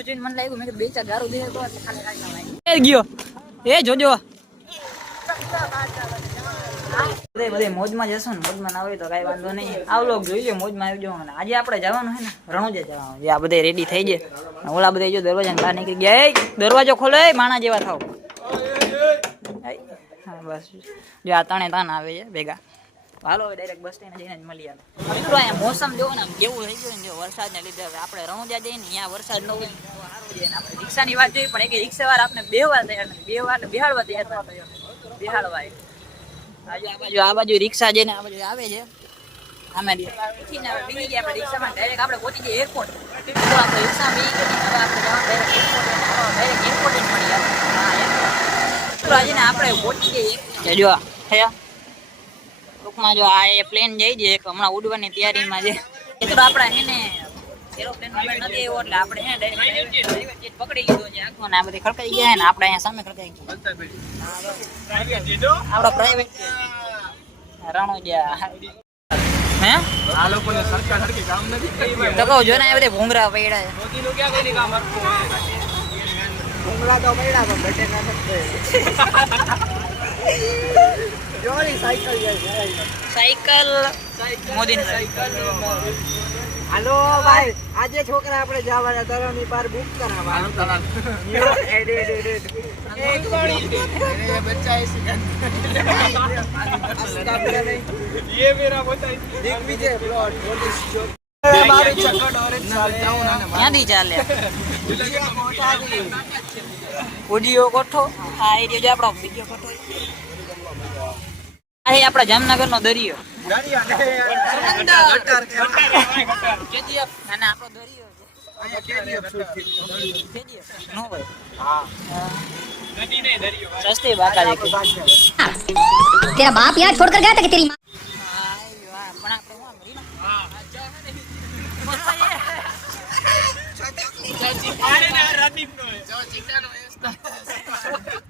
મોઢું જોઈને મને લાગ્યું મેં બે ચાર ગારું દે તો ખાલી ખાલી ગયો. એ જોજો. બધે બધે મોજમાં જશું ને મોજમાં ના હોય તો કાંઈ વાંધો નહીં. આવ લોક જોઈ લો મોજમાં આવી અને આજે આપણે જવાનું છે ને રણુજે જવાનું. જે આ બધે રેડી થઈ જાય ઓલા બધા જો દરવાજા બહાર નીકળી ગયા. એ દરવાજો ખોલો માણા જેવા થાવ બસ. જો આ તણે તાન આવે છે ભેગા. હાલો ડાયરેક્ટ બસ સ્ટેન્ડ જઈને જ મળીએ મિત્રો અહીંયા મોસમ જોવો ને, આમ કેવું થઈ ગયું ને, જો વરસાદને લીધે હવે આપણે રણુજા જઈએ ને અહીંયા વરસાદ ન હોય સારું જાય આપણે રિક્ષાની વાત જોઈએ, પણ એક રિક્ષા વાર આપણે બે વાર તૈયાર નથી બે વાર બિહાડવા તૈયાર ના બિહાડવા આ બાજુ આ બાજુ રિક્ષા જઈને આ બાજુ આવે છે. આમે આપણે રિક્ષામાં ડાયરેક્ટ આપણે પહોંચી ગયા એરપોર્ટ આપણે રિક્ષા બેસી ગયા આપણે ડાયરેક્ટ એરપોર્ટ એરપોર્ટ મળી આવે. હા આપણે પહોંચી જઈએ. જો થયા ટૂંકમાં જો આ એ પ્લેન જાય છે હમણાં ઉડવાની તૈયારીમાં છે. એ તો હે ને એરોપ્લેન નથી આવ્યો એટલે આપણે છે આખો ને આ બધી ખડકાઈ ગયા આપણે અહીંયા સામે આપણો પ્રાઇવેટ રણોજા હે? આ લોકોને સરકાર ને ભૂંગરા પડ્યા ભૂંગળા તો સાયકલ મોદી હાલો ભાઈ આજે છોકરા આપણે જવાના તરણની પાર બુક કરાવવા. ક્યાંથી ચાલે? ઓડિયો કોઠો હા એ આપણો વીડિયો કોઠો આ આપણા જામનગર નો દરિયો તેરા બાપ યાર છોડ કર ગયા તા કે તેરી પણ આપણે હું મરી ના રાજીપ નો જો ચિંતા નો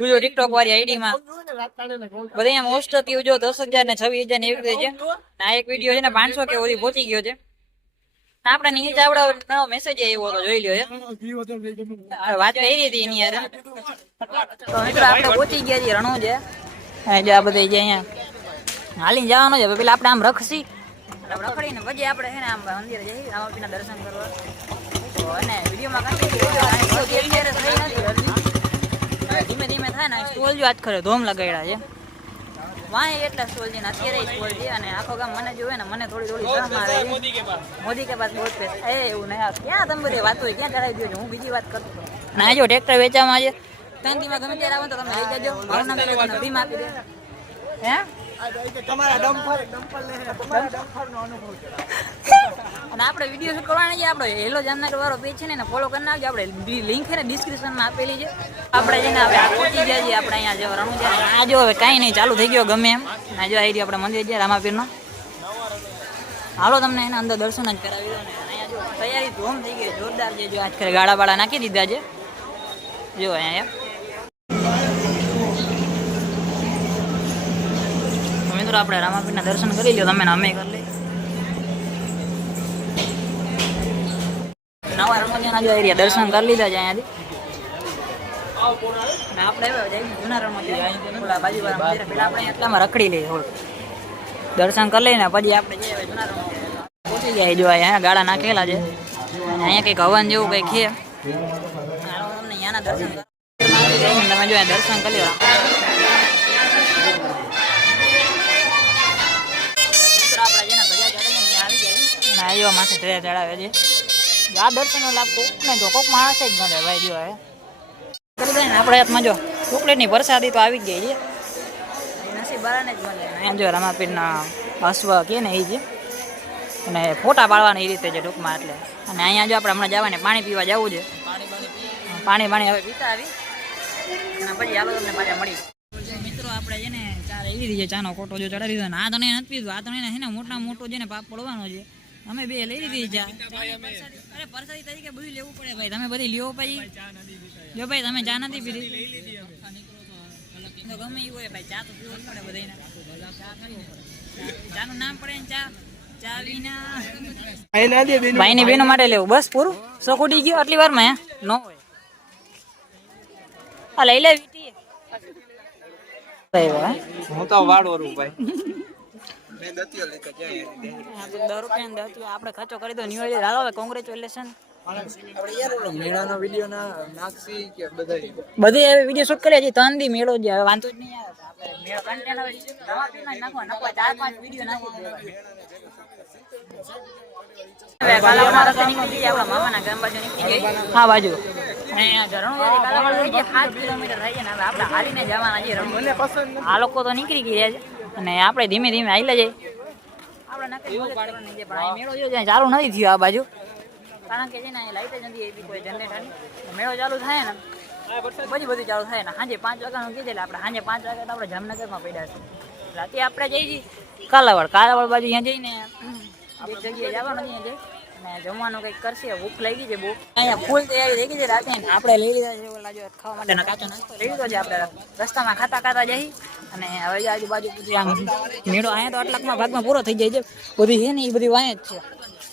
બીજો ટિકટોક વાળી આઈડી માં. બધા અહીંયા મોસ્ટ હતી જો દસ હજાર ને છવ્વીસ હજાર ને એવી રીતે છે. આ એક વીડિયો છે ને પાંચસો કે સુધી પહોંચી ગયો છે. આપણે નીચે આવડા મેસેજ આવ્યો હતો જોઈ લ્યો વાત કરી હતી એની યાર. તો મિત્રો આપણે પહોંચી ગયા છીએ રણો છે હા આ બધા જે અહીંયા હાલીને જવાનું છે. પેલા આપણે આમ રખસી. રખડીને પછી આપણે છે ને આમ મંદિરે જઈએ. દર્શન કરવા. તો એને વિડીયોમાં ધીમે ધીમે થાય ને સ્ટોલ જો આજ ખરે ધોમ લગાડ્યા છે. વાય એટલા સ્ટોલ છે ને અત્યારે સ્ટોલ છે અને આખો ગામ મને જોવે ને મને થોડી થોડી શરમ આવે મોદી કે પાસ બહુ કે પાસ એ એવું નહીં ક્યાં તમે બધી વાતો હોય? ક્યાં ચડાવી દો છો હું બીજી વાત કરતો ના અને આ જો ટ્રેક્ટર વેચામાં છે. શાંતિમાં ગમે ત્યારે આવો તો તમે લઈ જજો. ભાવનગર તમને ભીમ આપી દે. હે? તમારા ડમ્પર ડમ્પર લે તમારા ડમ્પરનો અનુભવ છે. અને આપણે વીડિયો શૂટ કરવાના છે. આપણે હેલો જામનગર વાળો પેજ છે ને, એને ફોલો કરી નાખજો. આપણે લિંક છે ને ડિસ્ક્રિપ્શનમાં આપેલી છે. આપણે છે ને, આપણે આ પહોંચી ગયા છીએ. આપણે અહીંયા જો રણું છે આ જો હવે કાંઈ નહીં, ચાલુ થઈ ગયો ગમે એમ. આ જો આવી આપણે મંદિર છે, રામાપીરનો. હાલો તમને એના અંદર દર્શન જ કરાવી દો ને. અહીંયા જો તૈયારી ધૂમ થઈ ગઈ, જોરદાર છે. જો આજ ખરે ગાળા બાળા નાખી દીધા છે. જો અહીંયા મિત્રો, આપણે રામાપીરના દર્શન કરી લો તમે અમે કરી લઈએ દર્શન કરી લીધા છે અહીંયાથી. આપણે લઈએ દર્શન કરી લઈને પછી આપણે જઈએ જૂના રણોજા પહોંચી જાય જો અહીંયા ગાળા નાખેલા છે. અહીંયા કંઈક હવન જેવું કંઈક છે. તમને અહીંયાના દર્શન તમે જો દર્શન કરી લો મિત્રો, આપણે જેને ધજા ચડે છે ને ત્યાં આવી જાય ને આ માથે ધજા ચડાવે છે. આ દર્શનનો લાભ કોક ને જો કોક માણસ જ મળે ભાઈ જો હે કરી દે ને આપણે હાથમાં જો. ચોકલેટની વરસાદી તો આવી જ ગઈ છે. નસીબ જ મળે અહીંયા જો રામાપીરના અશ્વ કે ને એ જે. અને ફોટા પાડવાના રીતે છે ટૂંકમાં એટલે. અને અહીંયા જો આપણે હમણાં જવાને પાણી પીવા જવું છે. પાણી પાણી હવે પીતા આવી મળી મિત્રો આપણે છે ને ચાર એવી રીતે ચાનો ખોટો જો ચડાવી દીધો. આ તને નથી પીધું. આ તને છે મોટા મોટો છે ને પાપ પડવાનો છે. અમે બે લઈ લીધી ચા અરે પરસાદી તરીકે બધું લેવું પડે ભાઈ. તમે બધી લ્યો ભાઈ જો ભાઈ તમે ચા નથી પીધી. તો ગમે એવું હોય ભાઈ ચા તો પીવો જ પડે બધાને ચાનું નામ પડે ને ચા. ચા વિના. અહીં ના બેન. ભાઈ ની બહેનો માટે લેવું. બસ પૂરું. ઉડી ગયો આટલી વારમાં હે? નો હોય. આ લઈ લે વીટી આવ્યો હે હું તો વાળવરું ભાઈ. રૂપિયા આપણે ખર્ચો કરી દો ન્યુ હાલો હવે કોંગ્રેચ્યુલેશન મેળાનો વિડિયો ના નાખસી કે બધાય? બધી હવે વીડિયો શૂટ કર્યા છે ત્રણ દી મેળો જ હવે વાંધો જ નહીં બાજુ હા આ લોકો તો નીકળી ગયા છે. અને આપણે ધીમે ધીમે આવી જઈએ. આપણે ચાલુ નથી થયો આ બાજુ. કારણ કે છે ને લાઈટ જ નથી એવી કોઈ જનરેટરની મેળો ચાલુ થાય ને, બધી બધું ચાલુ થાય ને. સાંજે પાંચ વાગ્યાનું કીધે આપણે સાંજે પાંચ વાગ્યા તો આપણે જામનગરમાં પડ્યા છે. રાતે આપણે જઈ કાલાવાડ કાલાવાડ બાજુ અહીંયા જઈને એક જગ્યાએ જવાનું અહીંયા જઈ. અને જમવાનું કંઈક કરશે ભૂખ લાગી છે બહુ. અહીંયા ફૂલ તૈયારી થઈ ગઈ છે રાતે આપણે લઈ લીધા છે ઓલા જો ખાવા માટે. કાચો નાસ્તો લઈ લીધો છે આપણે. રસ્તામાં ખાતા ખાતા જઈ અને હવે આજુબાજુ બધી આમ મેળો અહીંયા તો આટલાકમાં ભાગમાં પૂરો થઈ જાય છે. બધી છે ને એ બધી વાંય જ છે.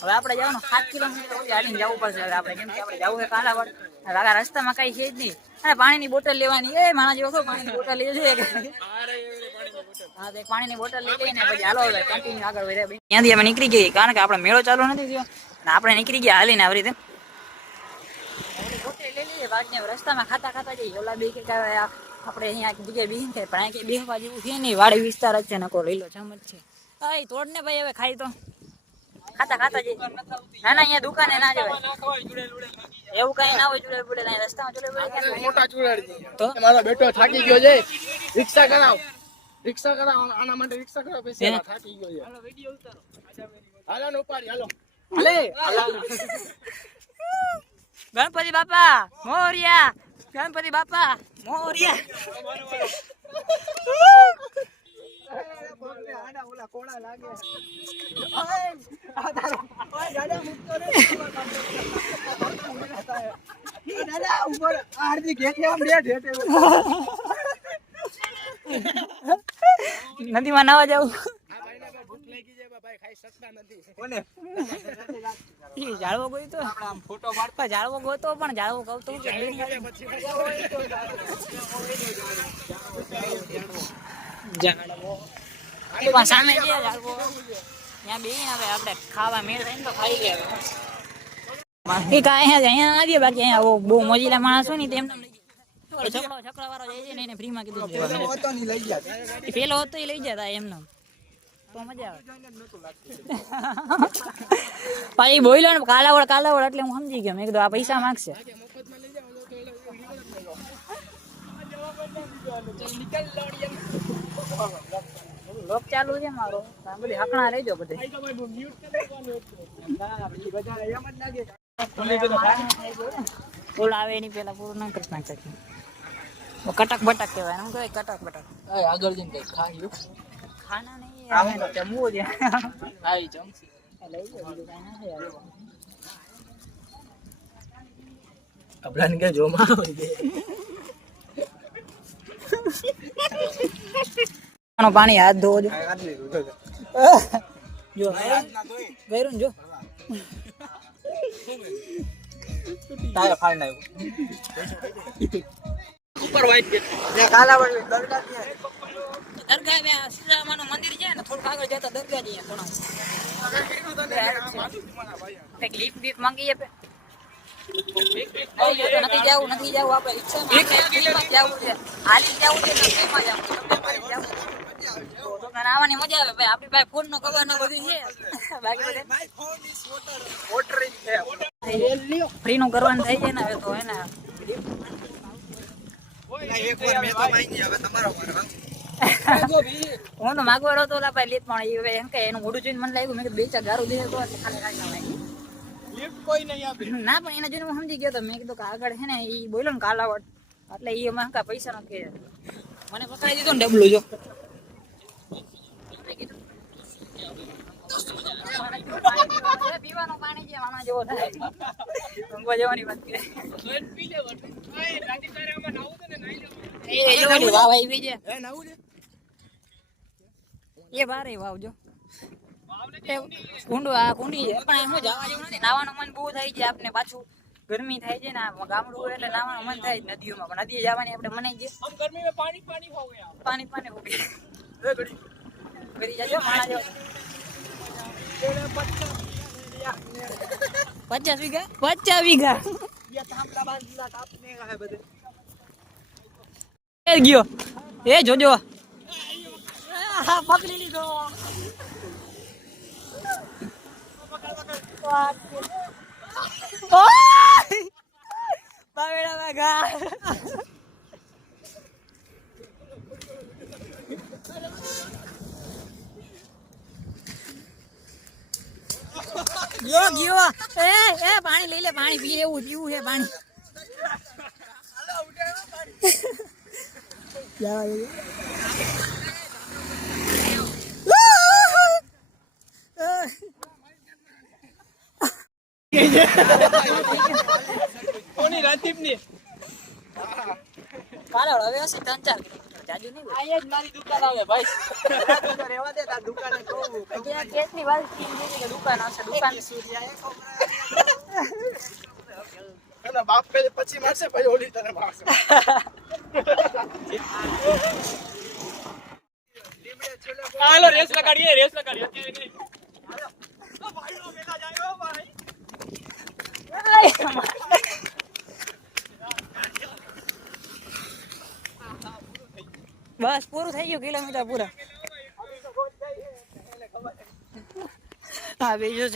હવે આપણે જવાનું સાત કિલોમીટર સુધી હાલીને જવું પડશે. હવે આપણે કેમ કે આપણે જવું છે કાલાવડ. હવે રસ્તામાં કઈ છે જ નહીં. અને પાણીની બોટલ લેવાની. એ મારા જેવો પાણીની બોટલ લઈ છે હા તો પાણીની બોટલ લઈ લઈને પછી હાલો હવે કન્ટિન્યુ આગળ વધ્યા. ત્યાંથી અમે નીકળી ગઈ કારણ કે આપણે મેળો ચાલુ નથી થયો. આપણે નીકળી ગયા હાલીને આવી રીતે. બોટલ લઈ લઈએ બાકી રસ્તામાં ખાતા ખાતા જઈએ. ઓલા બે કે આપણે અહીંયા જગ્યાએ બેહીને ખાય પણ અહીંયા બેહવા જેવું છે નહીં. વાડી વિસ્તાર જ છે નકો લીલો ચમ જ છે. હા તોડ ને ભાઈ હવે ખાઈ તો. ખાતા ખાતા જઈએ. ના ના અહીંયા દુકાને ના જવાય. એવું કઈ ના હોય ચૂડે બુડે નહીં રસ્તામાં ચૂડે બુડે મોટા ચુડાડી તો? મારો બેટો થાકી ગયો છે. રિક્ષા કરાવ. રિક્ષા કરાવ આના માટે રિક્ષા કરાવ. પૈસા થાકી ગયો છે. હાલો ઉપાડી હાલો હાલે. હાલો ગણપતિ બાપા મોરિયા ગણપતિ બાપા મોરિયા નદીમાં નાવા જવું ઈ ઝાડવો ગયો તો. ફોટો પાડતા ઝાડવો ગયો તો પણ ઝાડવો કહું તો. કે ઝાડવો પણ સામે છે ઝાડવો ત્યાં બે હવે આપણે ખાવા મેળ થઈને તો ખાઈ ગયા એ કાંઈ અહીંયા જ અહીંયા આવીએ બાકી અહીંયા આવો બહુ મોજીલા માણસ હોય ને તેમને છકડો છકડો વાળો જાય છે ને એને ફ્રીમાં કીધું છે. લેવાનું. એ પેલો હતો એ લઈ જતા એમને. તો મજા આવે પછી બોલ્યો ને કાલાવડ કાલાવડ એટલે હું સમજી ગયો મેં કીધું આ પૈસા માંગશે લોક ચાલુ છે મારો આ બધી હકણા રહેજો બધે ફૂલ આવે એની પેલા પૂરું ના કરી નાખે કટક બટક કહેવાય એમ કહેવાય કટક બટક. આગળ જઈને કઈ ખાયું ખાના નહીં. આવે તો જમવું છે જમશે કે જોમાં પાણી હાથ ધોવો જો જો ગયરું ને જો ફાડી નાખ્યું ઉપર વાઈટ કે કાલા કાલાવડ દરગાહ દરગાહ બે આ મંદિર છે ને થોડુંક આગળ જતા દરગાહ જઈએ ઘણો. કંઈક લીફ બીફ માંગી આપે નથી જવું નથી જવું આપણે લીફમાં જવું છે. હાલી છે આવવાની મજા આવે ભાઈ આપણી પાસે ફોન નો કવર ને બધું છે. બાકી બધે. વોટર છે ફ્રી નું કરવાનું થઈ જાય ને હવે તો એને. એક વાર મેં તો માંગી હવે તમારો હું તો માગવાડો તો ઓલા ભાઈ લીપ પણ એમ કે એનું મોઢું જોઈને મને લાગ્યું મેં કીધું બે ચાર ગારું દે તો ખાલી ખાલી ના લાગી. લિફ્ટ કોઈ નહીં આપે. ના પણ એને જોઈને હું સમજી ગયો તો મેં કીધું કે આગળ છે ને એ બોલ્યો ને કાલાવડ. એટલે એ એમાં કા પૈસા નો કે. મને પકડાઈ દીધો ને ડબલું જો. પીવાનું પાણી જે આના જેવો થાય. જવાની વાત કરે. એ જો ઓલી વાવ આવી છે? એ વારે વાવજો કુંડું આ કુંડી છે. પણ એમાં જવા જેવું નથી. નાવાનું મન બહુ થાય છે આપણે પાછું ગરમી થાય છે ને ગામડું એટલે નાવાનું મન થાય નદીઓમાં પણ નદીએ જવાની આપણે મનાઈ જઈએ ગરમી પાણી પાણી પાણી પાણી હોવે. કરી જજો માણા જો પચાસ વીઘા પચાસ વીઘા? ગયો. એ જોજો. હા, પકડી લીધો! પાવેડા વાઘા ગયો ગયો. એ એ પાણી લઈ લે પાણી પી લેવું પીવું છે પાણી. જવા દે. કોની રાજદીપની કાલે હવે હશે ત્રણ ચાર મારી દુકાન આવે ભાઈ ત્યાં કેટલી વાર ટીમ જેવી કે દુકાન આવશે દુકાન એના બાપ પેલી પછી મારશે પછી ઓલી તને હાલો, રેસ લગાડીએ રેસ લગાડીએ અત્યારે નહીં ઓ ભાઈઓ ભેગા જાય ઓ ભાઈ બસ, પૂરું થઈ ગયું કિલોમીટર પૂરા. હા, બીજું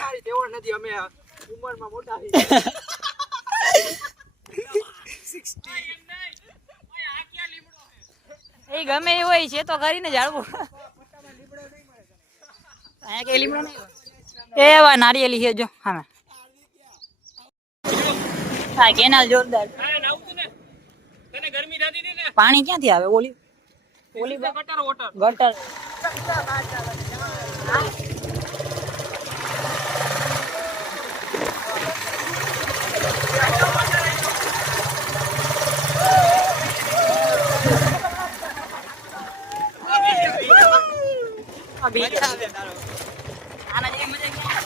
મારી તેવડ નથી અમે ઉંમરમાં મોટા એ ગમે એ હોય, છે તો કરીને જાળવું અહીંયા કે લીમડો નહીં હોય. એ વા નારિયેલી છે જો હા હા કેનાલ જોરદાર. પાણી ક્યાંથી આવે? ઓલી ઓલી ગટર. ગટર આ બીજ આના જેવી મજા ક્યાં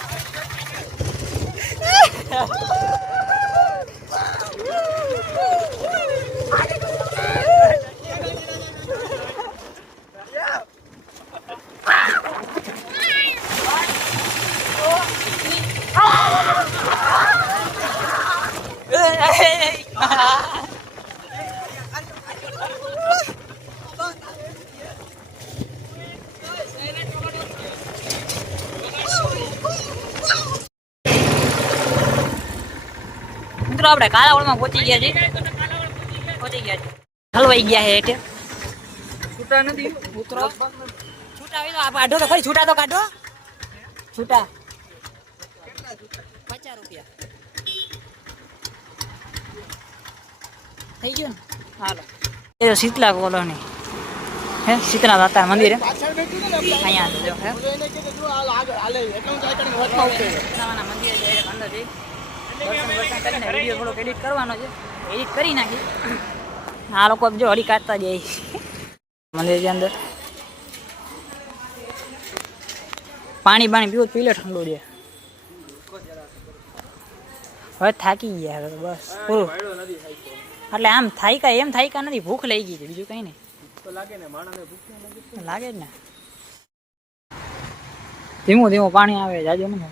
મિત્રો આપણે કાલાવડમાં પહોંચી ગયા છીએ. પહોંચી ગયા છે હલવાઈ ગયા છે એટલે. છૂટા નથી ઉતરો. છૂટા હોય તો આ કાઢો તો ખરી છૂટા તો કાઢો. છૂટા. પચાસ રૂપિયા. થઈ ગયું ને? હાલો. એ તો શીતલા કોલોની. હે શીતલા દાતા મંદિર અહીંયા જો હે? મંદિરે થોડોક એડિટ કરવાનો છે. એડિટ કરી નાખી. આ લોકો જો હળી કાઢતા જાય. મંદિરની અંદર. પાણી પાણી પીવું પીલે ઠંડુ છે હવે થાકી ગયા હવે બસ. પૂરું એટલે આમ થાયકા એમ થાયકા નથી ભૂખ લઈ ગઈ છે બીજું કઈ નહીં. લાગે જ ને. ધીમું ધીમું પાણી આવે જાજો ને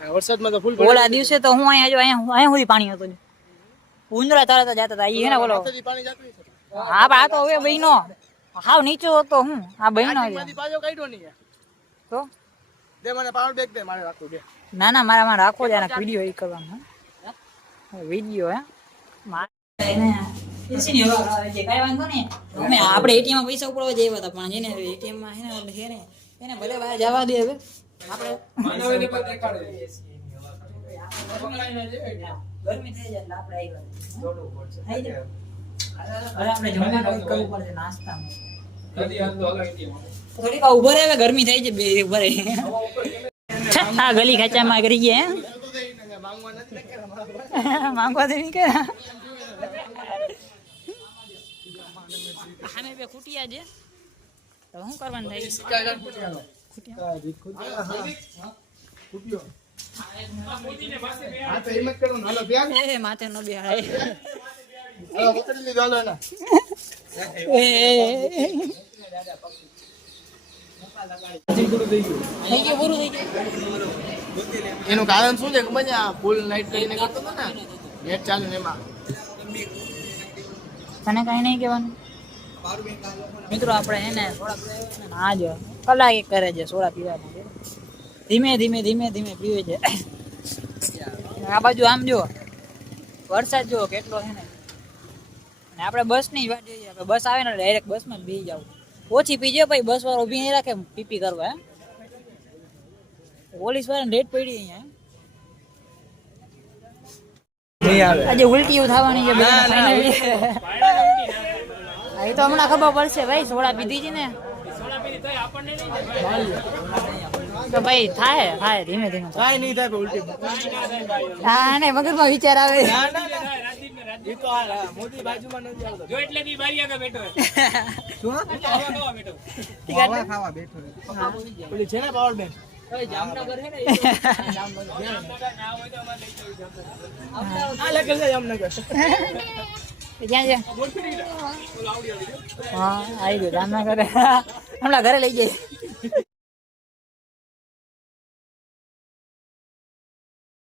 વરસાદમાં તો ફૂલ ઓલા દિવસે તો હું અહીંયા અહીંયા અહીંયા સુધી પાણી હતું ઉંદરા તરત જતા હતા ઈ બોલો. પાણી જતું હશે. હા આ તો હવે બહેનો. હાવ નીચો હતો હું આ બહેનો તો? દે મને પાવર દે મારે રાખવું ના ના મારા માં રાખો જ વીડિયો એ કરવાનો વીડિયો હે. આપણે એટીએમમાં પૈસા ઉપડવા જઈએ હતા પણ જેને એટીએમમાં હે ને એટલે છે ને એને ભલે બહાર જવા દે હવે. આપણે ગરમી થઈ જાય આપણે આવી ગયું. થઈ જાય. હવે આપણે જમવાનું કરવું પડશે નાસ્તામાં. થોડીક ઊભો રહે ગરમી થઈ છે બે ઊભો રહે. આ ગલી ખાચામાં કરી ગયા. માંગવા દેવી કે સામે બે ખૂટિયા છે. તો શું કરવાનું થાય? હા તો એમ જ કરો ને. હાલો ત્યાં એ માથે નો બેહાય હાલો, પકડી લીધો હાલો એના. થઈ ગયું પૂરું થઈ ગયું. એનું કારણ શું છે? ખબર છે? આ ફૂલ નાઈટ કરીને કરતો હતો ને? નેટ ચાલે ને એમાં. તને કઈ નહીં કહેવાનું? મિત્રો આપણે એને સોડા પીવે આ જો કલાક એક કરે છે સોડા પીવા માટે ધીમે ધીમે ધીમે ધીમે પીવે છે. આ બાજુ આમ જો વરસાદ જો કેટલો છે ને. અને આપણે બસની વાટ જોઈએ આપણે બસ આવે ને ડાયરેક્ટ બસમાં જ બેસી જાવ. ઓછી પીજે પછી બસ વાળો ઊભી નહીં રાખે પીપી કરવા હે પોલીસ વાળાને રેટ પડી અહીંયા. આજે ઉલટી થવાની છે બધાને finally. હા, એ તો હમણાં ખબર પડશે ભાઈ સોડા પીધી છે ને. તો ભાઈ થાય થાય ધીમે ધીમે. થાય. કાંઈ નહીં થાય ઉલટી. હા ને મગજમાં વિચાર આવે. એ તો મોદી બાજુમાં નથી આવતો. જો એટલે દી બારી આગળ બેઠો શું? ખાવા બેઠો ખાવા બેઠો ઓલી છે ને પાવર બેંક? જામનગર ના હોય તો અમારે લઈ જામનગર. આ લખેલ છે જામનગર. ક્યાં છે હા આવી ગયું. જામનગર. હમણાં ઘરે લઈ જઈએ.